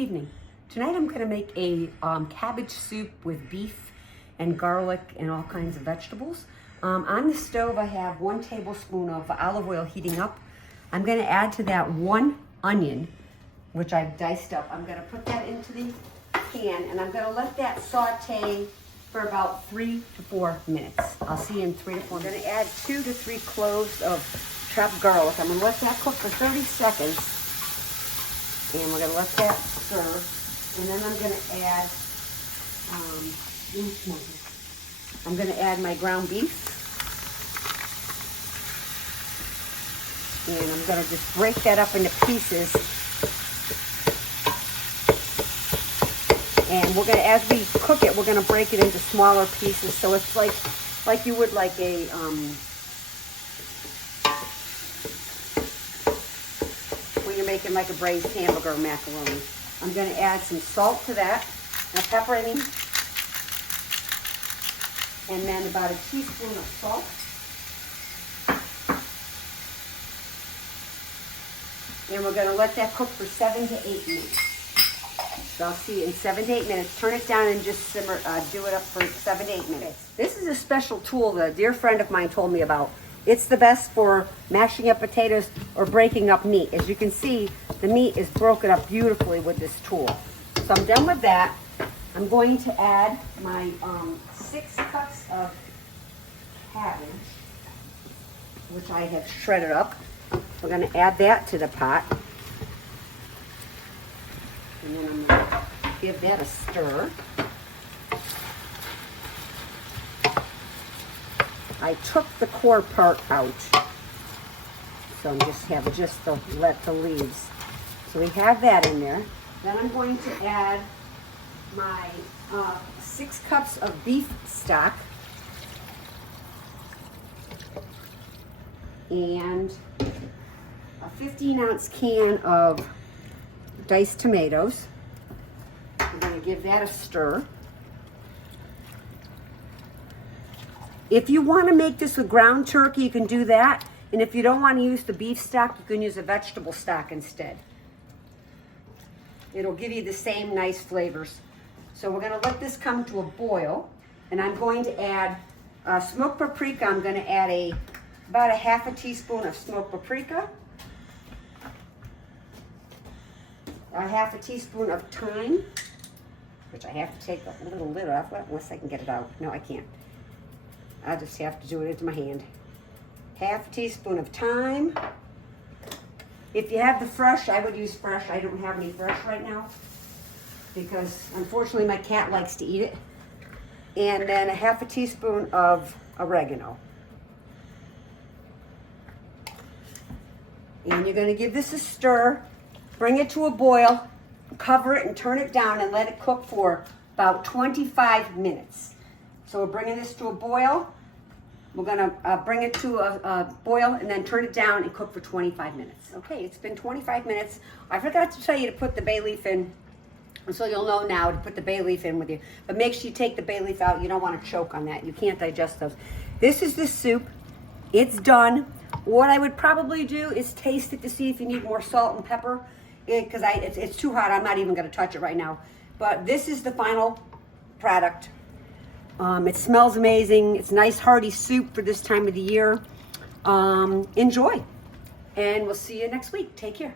evening. Tonight I'm going to make a cabbage soup with beef and garlic and all kinds of vegetables. On the stove I have 1 tablespoon of olive oil heating up. I'm going to add to that 1 onion, which I've diced up. I'm going to put that into the pan and I'm going to let that saute for about 3 to 4 minutes. I'll see you in 3 to 4 minutes. I'm going to add 2 to 3 cloves of chopped garlic. I'm going to let that cook for 30 seconds. And we're going to let that stir. And then I'm going to add my ground beef. And I'm going to just break that up into pieces. And we're going to, as we cook it, we're going to break it into smaller pieces. So it's like you would like a, when you're making like a braised hamburger or macaroni. I'm going to add some salt to that, and peppering, and then about a teaspoon of salt. And we're going to let that cook for 7 to 8 minutes. So I'll see you in 7 to 8 minutes. Turn it down and just simmer, do it up for 7 to 8 minutes. This is a special tool that a dear friend of mine told me about. It's the best for mashing up potatoes or breaking up meat. As you can see, the meat is broken up beautifully with this tool. So I'm done with that. I'm going to add my 6 cups of cabbage, which I have shredded up. We're going to add that to the pot. And then I'm going to give that a stir. I took the core part out, so I'm just let the leaves. So we have that in there. Then I'm going to add my 6 cups of beef stock and a 15-ounce can of diced tomatoes. I'm going to give that a stir. If you want to make this with ground turkey, you can do that. And if you don't want to use the beef stock, you can use a vegetable stock instead. It'll give you the same nice flavors. So we're going to let this come to a boil. And I'm going to add smoked paprika. I'm going to add about a half a teaspoon of smoked paprika. A half a teaspoon of thyme, which I have to take a little lid off unless I can get it out. No, I can't. I just have to do it into my hand. Half a teaspoon of thyme. If you have the fresh, I would use fresh. I don't have any fresh right now because unfortunately my cat likes to eat it. And then a half a teaspoon of oregano. And you're going to give this a stir. Bring it to a boil, cover it and turn it down and let it cook for about 25 minutes. So we're bringing this to a boil. We're gonna bring it to a boil and then turn it down and cook for 25 minutes. Okay, it's been 25 minutes. I forgot to tell you to put the bay leaf in, so you'll know now to put the bay leaf in with you. But make sure you take the bay leaf out. You don't want to choke on that. You can't digest those. This is the soup. It's done. What I would probably do is taste it to see if you need more salt and pepper, because it's too hot. I'm not even going to touch it right now. But this is the final product. It smells amazing. It's nice hearty soup for this time of the year. Enjoy. And we'll see you next week. Take care.